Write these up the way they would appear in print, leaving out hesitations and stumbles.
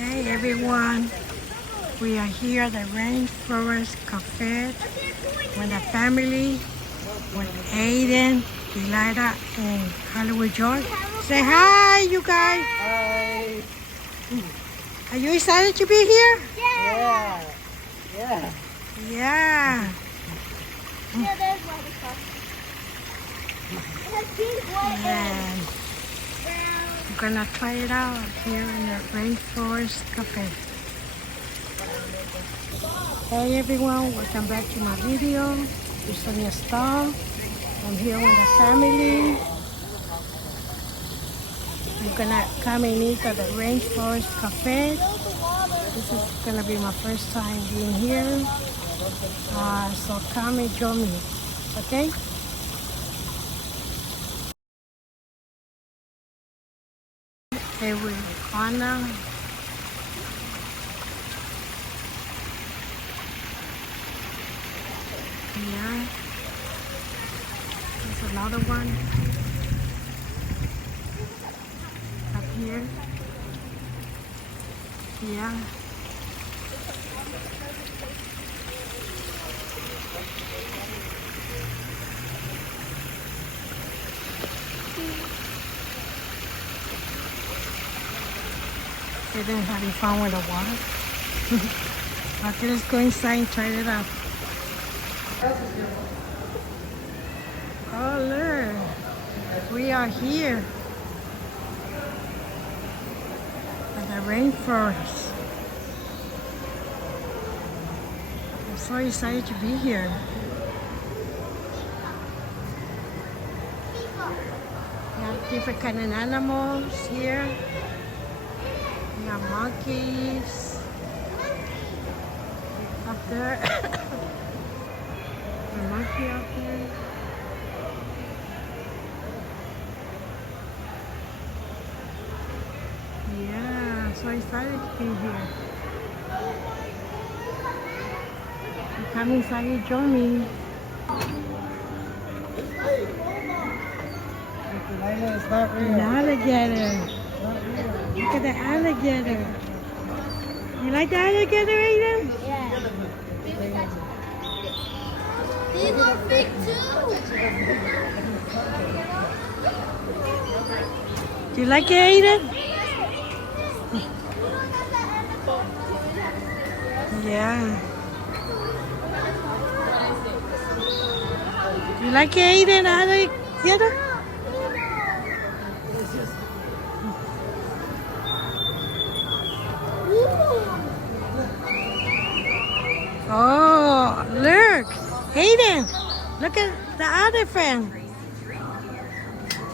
Hey everyone, we are here at the Rainforest Cafe with the family, with Aiden, Delilah, and Hollywood George. Say hi, you guys. Hi. Are you excited to be here? Yeah. Yeah. Yeah. Yeah, there's water stuff. It's a big water. And we're gonna try it out here in the Rainforest Cafe. Hey everyone, welcome back to my video. It's Soniastarvid. I'm here with the family. I'm gonna come and eat at the Rainforest Cafe. This is gonna be my first time being here. So come and join me, okay? Hey, we're Anna. Yeah. There's another one up here. Yeah. They've been having fun with the water. Okay, let's go inside and try it out. Oh, look. We are here at the rainforest. I'm so excited to be here. We have different kind of animals here. We have monkeys up there. A monkey up there. Yeah, I'm so excited to be here. Come inside and join me. It's not real. An alligator. Not real. Look at the alligator. You like the alligator, Aiden? Yeah. These are big too. Do you like it, Aiden? Yeah. You like it, Aiden? Alligator? Oh, look. Aiden, look at the elephant.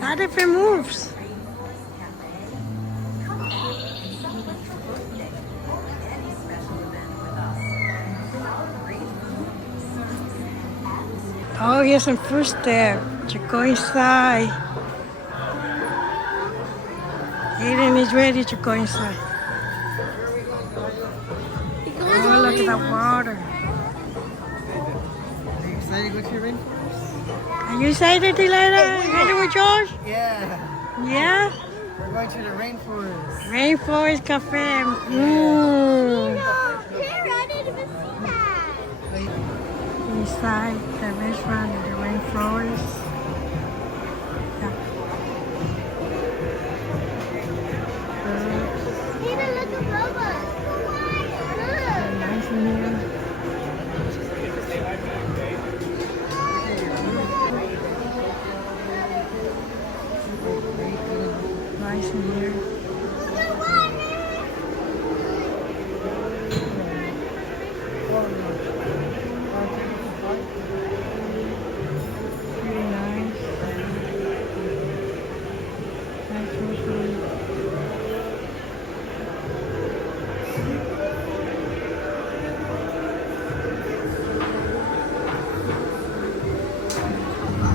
The elephant moves. Oh, here's some fruits there. To go inside. Aiden is ready to go inside. Oh, look at the water. Are you excited to go to the rainforest? Are you excited, Delilah? Ready with George? Yeah. Yeah? We're going to the rainforest. Rainforest Cafe. No, we're ready to see that. Inside the restaurant in the rainforest. Yeah. Peter, look above us. Look. Nice in here. Nice in here. Pretty nice. Nice restaurant.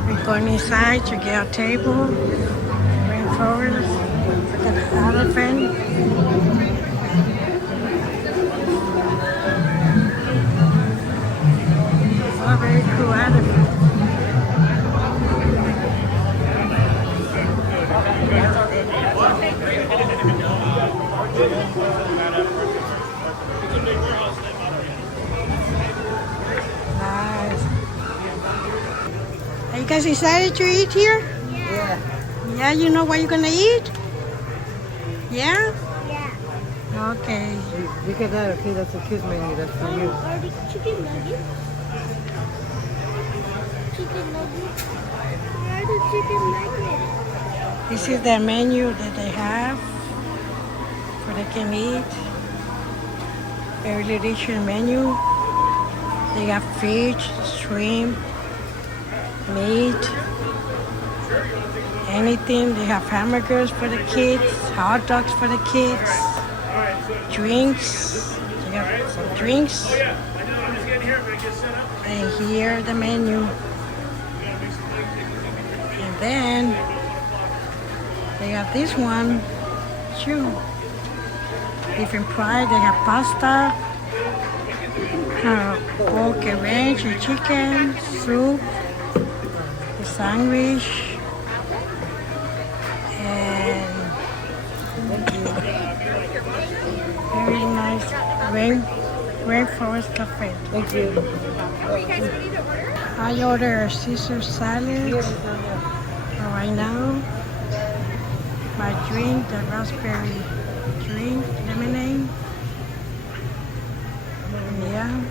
We're going inside to get our table. Rainforest. Look at the elephant. Oh, very cool elephant. Nice. Are you guys excited to eat here? Yeah. Yeah, you know what you're gonna eat? Yeah? Yeah. Okay. Look at that. Okay, that's a kid's menu. That's for you. Are the chicken nuggets? Chicken nuggets? Where are the chicken nuggets? This is the menu that they have for they can eat. Very delicious menu. They got fish, shrimp, meat, anything. They have hamburgers for the kids, hot dogs for the kids, drinks. They got some drinks. And here the menu. And then they got this one too. Different price. They have pasta, pork and ranch, and chicken, soup, the sandwich, and very nice Rainforest Cafe. Thank you. I ordered a Caesar salad for right now. My drink, the raspberry drink, lemonade. Yeah.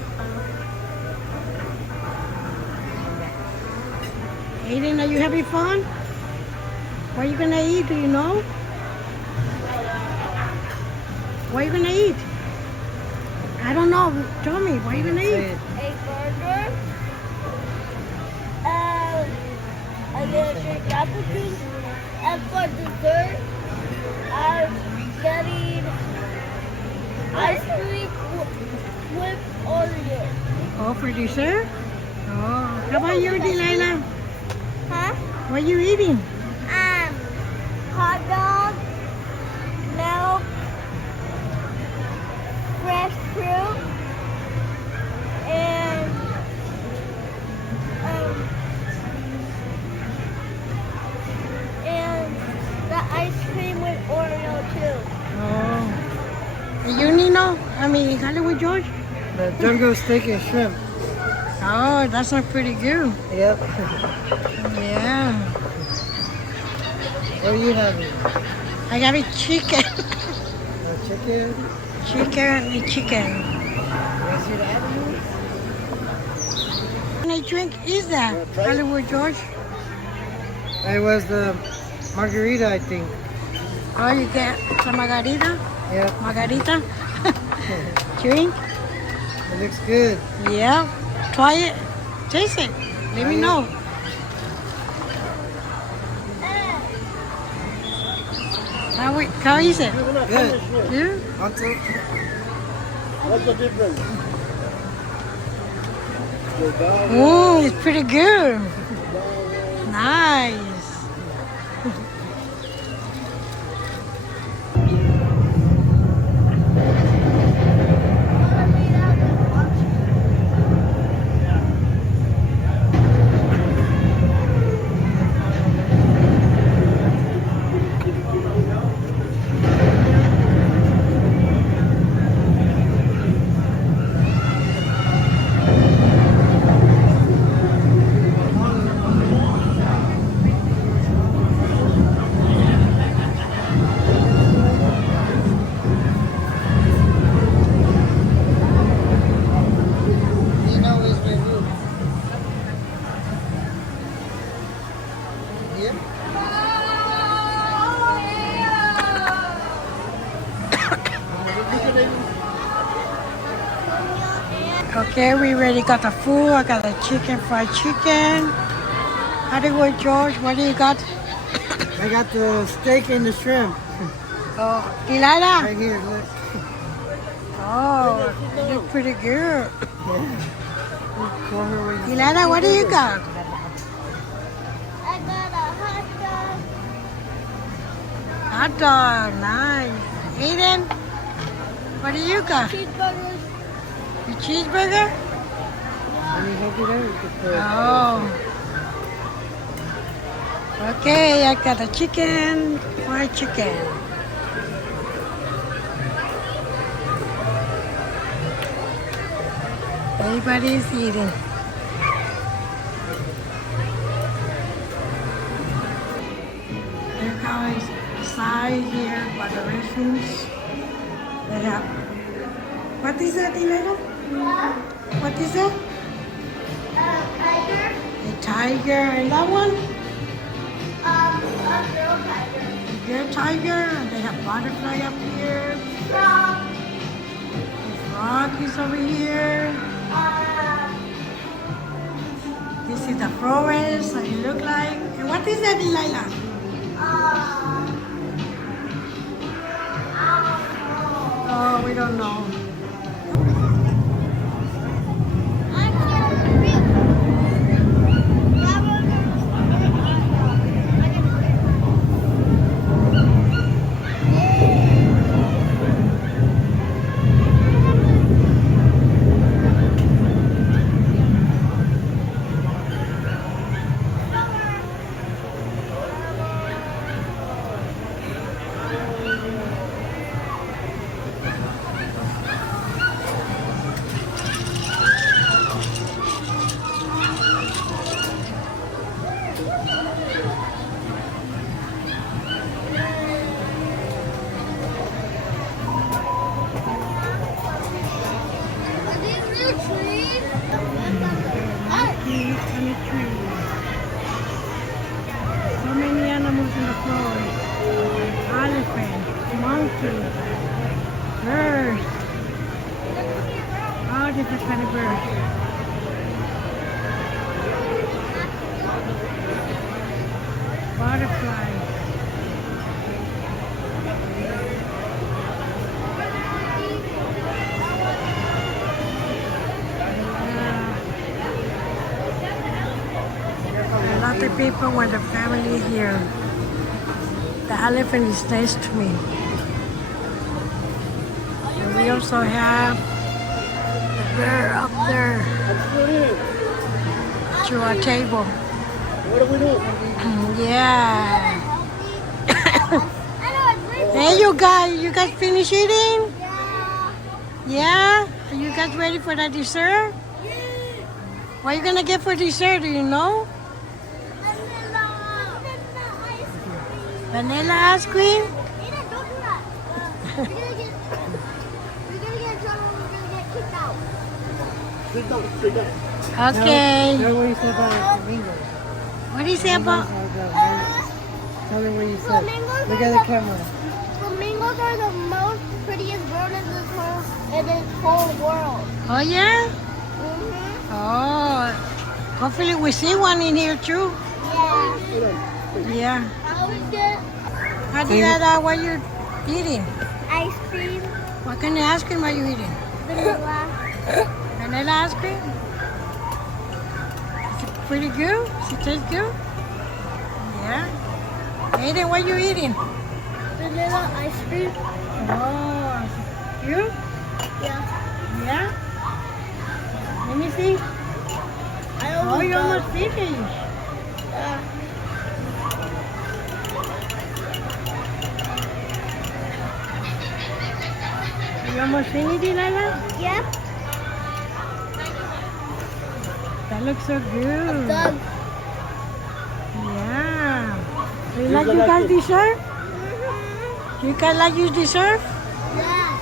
Aiden, are you having fun? What are you gonna eat? Do you know? What are you gonna eat? I don't know. Tell me. What are you gonna eat? A burger. I'm gonna drink apple juice. And for dessert, I'm getting ice cream with Oreo. Oh, for dessert? Oh, how about you, Delilah? Huh? What are you eating? Hot dog, milk, fresh fruit, and the ice cream with Oreo too. Oh. And you, Nino? I mean, Hollywood George? The jungle steak and shrimp. Oh, that sounds pretty good. Yep. Yeah. What are you having? I got a chicken. Chicken? Chicken and chicken. Want to see the apples? What kind of drink is that, Hollywood George? It was the margarita, I think. Oh, you get some margarita? Yep. Margarita? Drink? It looks good. Yeah. Try it. Taste it. Let me know. How is it? Good. Yeah? Uncle? What's the difference? It's pretty good. Nice. You know it's my room. Yeah? Okay, we already got the food. I got the chicken, fried chicken. Hollywood George, what do you got? I got the steak and the shrimp. Oh, Delilah? Right here, look. Oh, you look pretty good. Show her where you Delilah, what do you got? I got a hot dog. Hot dog, nice. Aiden, what do you got? Cheeseburgers. Your cheeseburger? Let me help you there. You can put Oh. Okay, I got a chicken, fried chicken. Everybody's eating. Look how it's side here by the restrooms. They have. What is that, Elena? What is that? Tiger. A tiger. And that one? A girl tiger. Girl tiger. And they have butterfly up here. Frog. Frog is over here. This is the forest. So it look like. And what is that, Delilah? Oh, we don't know. So many animals in the forest. Elephant, monkey, birds. All different kind of birds. Butterflies. A lot of people with the family here. The elephant is nice to me. And we also have the bear up there to our table. What do we do? Yeah. Hey, you guys finish eating? Yeah? Are you guys ready for the dessert? What are you gonna get for dessert? Do you know? Vanilla ice cream? Don't do that. We're gonna get in trouble. We're gonna get kicked out. Sit down, sit down. Okay. Tell what you said about the flamingos. What do you say about? Tell them what you said. Flamingos Look are at the camera. Flamingos are the most prettiest bird in this whole world. Oh yeah? Mm-hmm. Oh. Hopefully we see one in here too. Yeah. Yeah. I always get Adriana, what you eating? ice cream, What kind of ice cream are you eating? vanilla. Vanilla ice cream? Is it pretty good? Does it taste good? Yeah. Aiden, what you eating? Vanilla ice cream. Oh, you? Yeah. Yeah? Let me see. Oh, you almost finished. Yeah. You almost finished, Delilah? Yep. That looks so good. Done. Yeah. Do you like you guys dessert? You guys like your dessert? Yeah.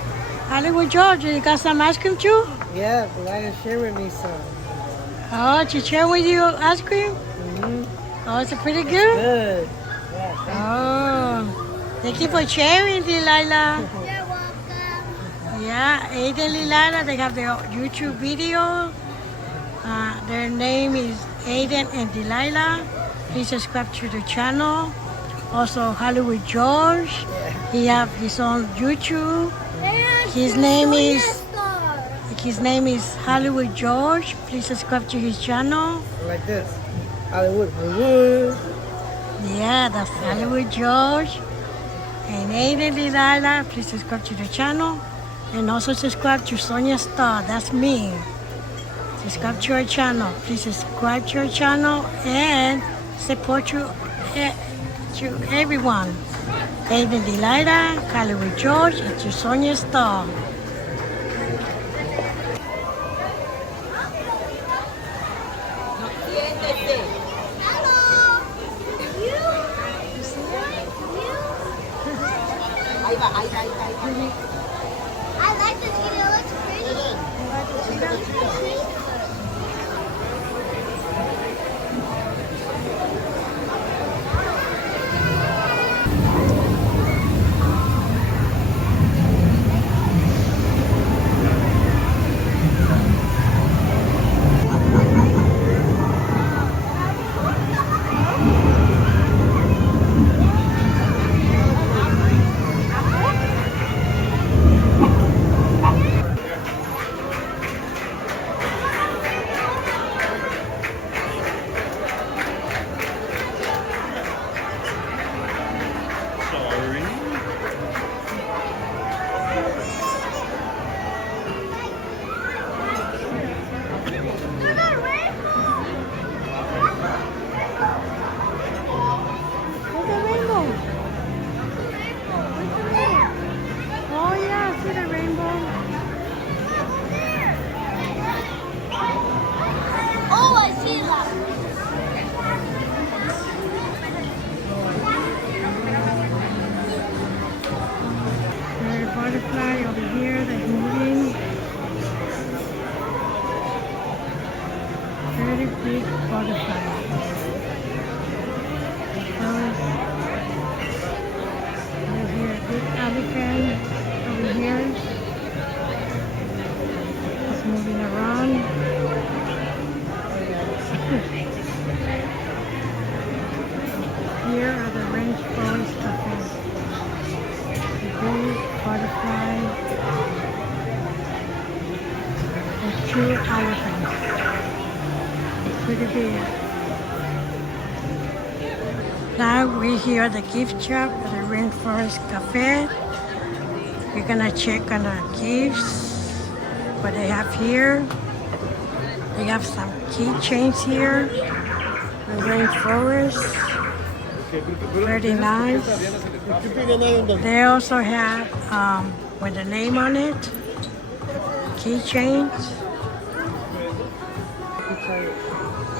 Hollywood George, you got some ice cream too? Yeah, but I can share with me some. Oh, to share with you ice cream? Mm-hmm. Oh, is it pretty good? Good. Oh, thank you for sharing, Delilah. You're welcome. Yeah, Aiden and Delilah, they have their YouTube video. Their name is Aiden and Delilah. Please subscribe to the channel. Also, Hollywood George. He have his own YouTube. His name is Hollywood George. Please subscribe to his channel. Like this. Hollywood. Hollywood. Yeah, that's Hollywood George. And Aiden Delilah, please subscribe to the channel. And also subscribe to Soniastarvid, that's me. Subscribe to our channel. Please subscribe to our channel and support to everyone. Aiden Delilah, Hollywood George, and to Soniastarvid. Hello. You. I like this video. It looks pretty. Look at rainbow. Oh yeah, see the rainbow. Oh, I see that. There's a butterfly over here that's moving. Very big butterfly. Over here, a big elephant over here. It's moving around. Here are the rainforest cafes. The big butterfly and 2 elephants. Pretty big. Now we're here at the gift shop at the Rainforest Cafe. We're gonna check on the gifts, what they have here. They have some keychains here. The Rainforest, very nice. They also have with the name on it, keychains.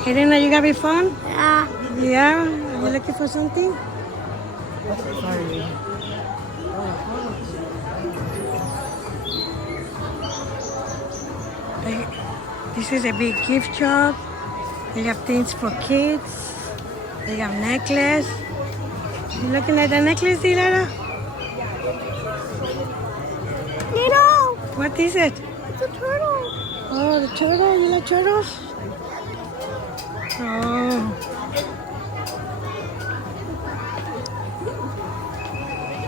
Elena, you got me phone? Yeah. Yeah? Are you looking for something? Sorry. This is a big gift shop. They have things for kids. They have necklace. You looking at the necklace, Elena? Nino, What is it? it's a turtle. Oh, the turtle. You like turtles? Oh.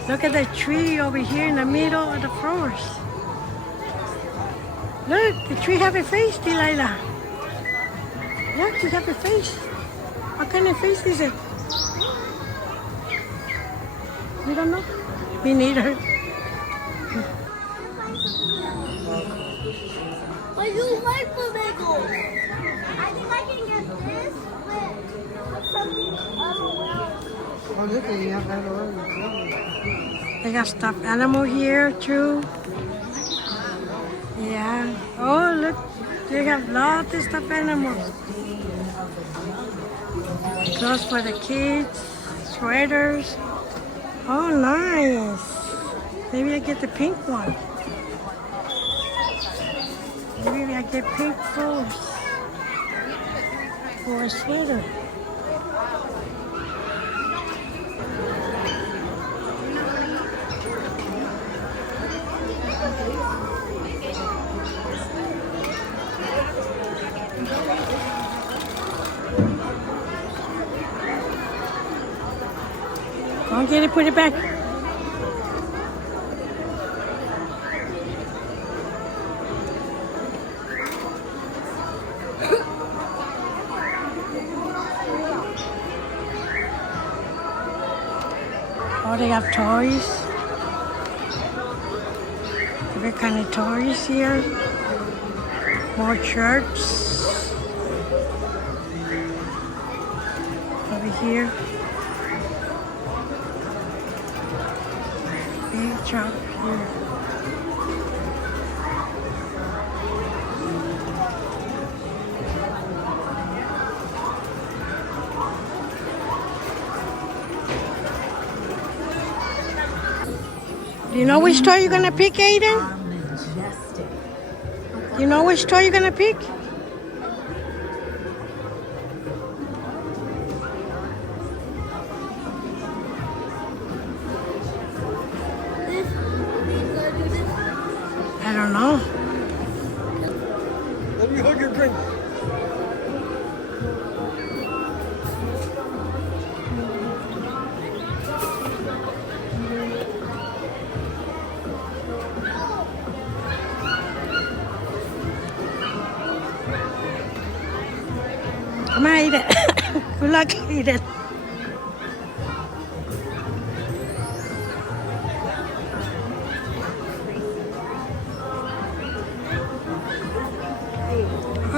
Look at the tree over here in the middle of the forest. Look, the tree have a face, Delilah. Look, it have a face. What kind of face is it? You don't know? Me neither. But you like flamingos. I think I can get this with something else. Oh, look, you have that already. They got stuffed animal here too. Yeah. Oh, look, they have lots of stuffed animals. Clothes for the kids, sweaters. Oh, nice. Maybe I get the pink one. Maybe I get pink clothes for a sweater. Go and get it, put it back. Oh, they have toys. Every kind of toys here. More shirts. Over here. Big shop here. know which toy you're gonna pick, Aiden? You know which toy you're gonna pick? I don't know. Let me hold your drink. Come on, Aiden. Good luck, Aiden.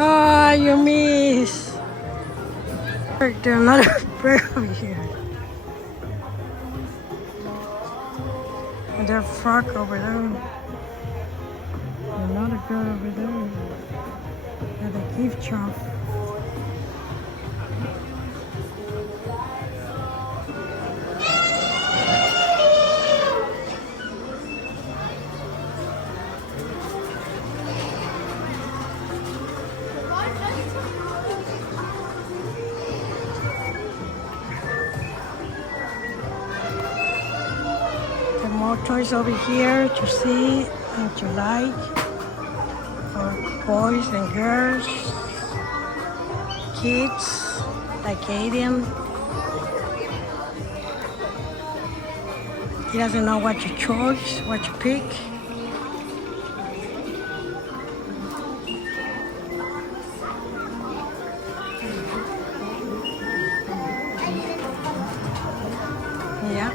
Oh, you miss. There's another bird over here. And there's a frog over there. Another bird over there. And a gift shop. More toys over here to see and to like for boys and girls, kids like Aiden. He doesn't know what to choose, what to pick. Yeah.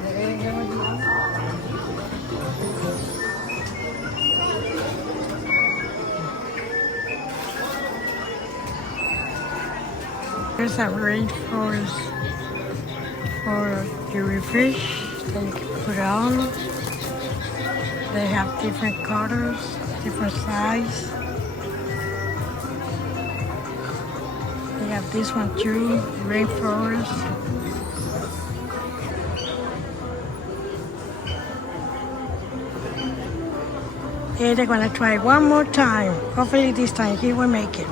There's a rainforest for your fish that you can put on. They have different colors, different size. They have this one too, rainforest. Hey, they're gonna try one more time. Hopefully this time he will make it.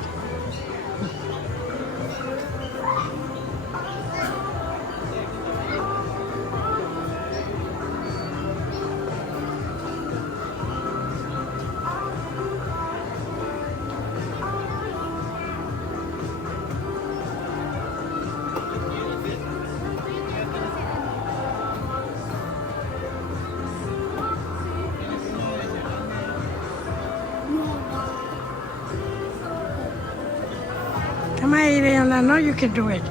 Come on, Aiden, I know you can do it.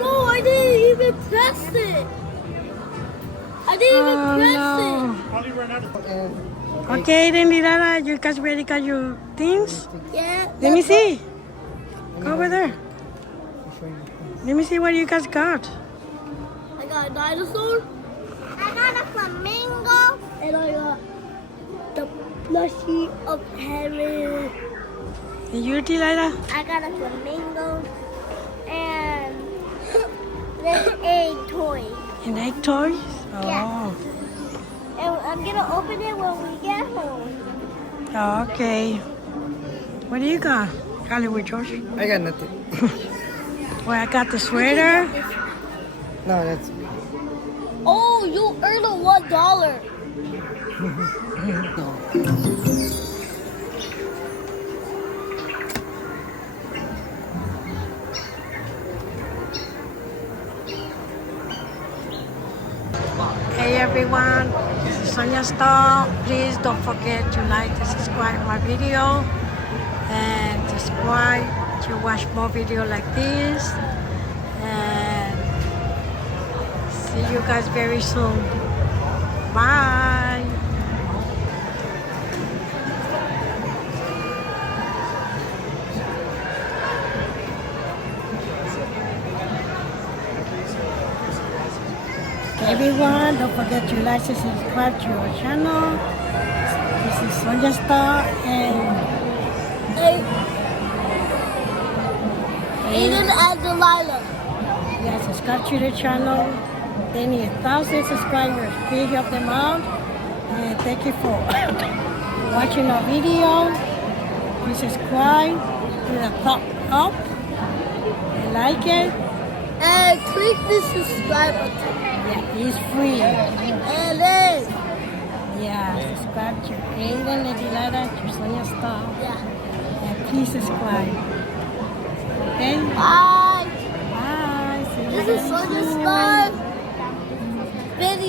No, I didn't even press it. I didn't even press Probably run out of Okay, Aiden, Lilala, you guys ready? Got your things? it. Yeah. Let me see. Go over there. Let me see what you guys got. I got a dinosaur. I got a flamingo. And I got the plushie of heaven. And you, Delilah? I got a flamingo. And this egg toy. An egg toys? Oh. Yeah. And I'm gonna open it when we get home. Oh, okay. What do you got? Hollywood George? I got nothing. Well, I got the sweater. No, that's. Oh, you earned a $1. Hey everyone, this is Soniastarvid. Please don't forget to like and subscribe my video and subscribe to watch more videos like this. And see you guys very soon. Bye. Everyone, don't forget to like and subscribe to our channel. This is Soniastarvid and Aiden and Delilah. Yeah, subscribe to the channel. They need 1,000 subscribers. Please help them out. And thank you for watching our video. Please subscribe. Do the thumb up. And like it. And click the subscribe button. Yeah, it's free. And then, Yeah, subscribe to Aiden and Delilah to Soniastarvid. yeah. And please subscribe. Okay? Bye. Bye. See you This is very soon. Soniastarvid video.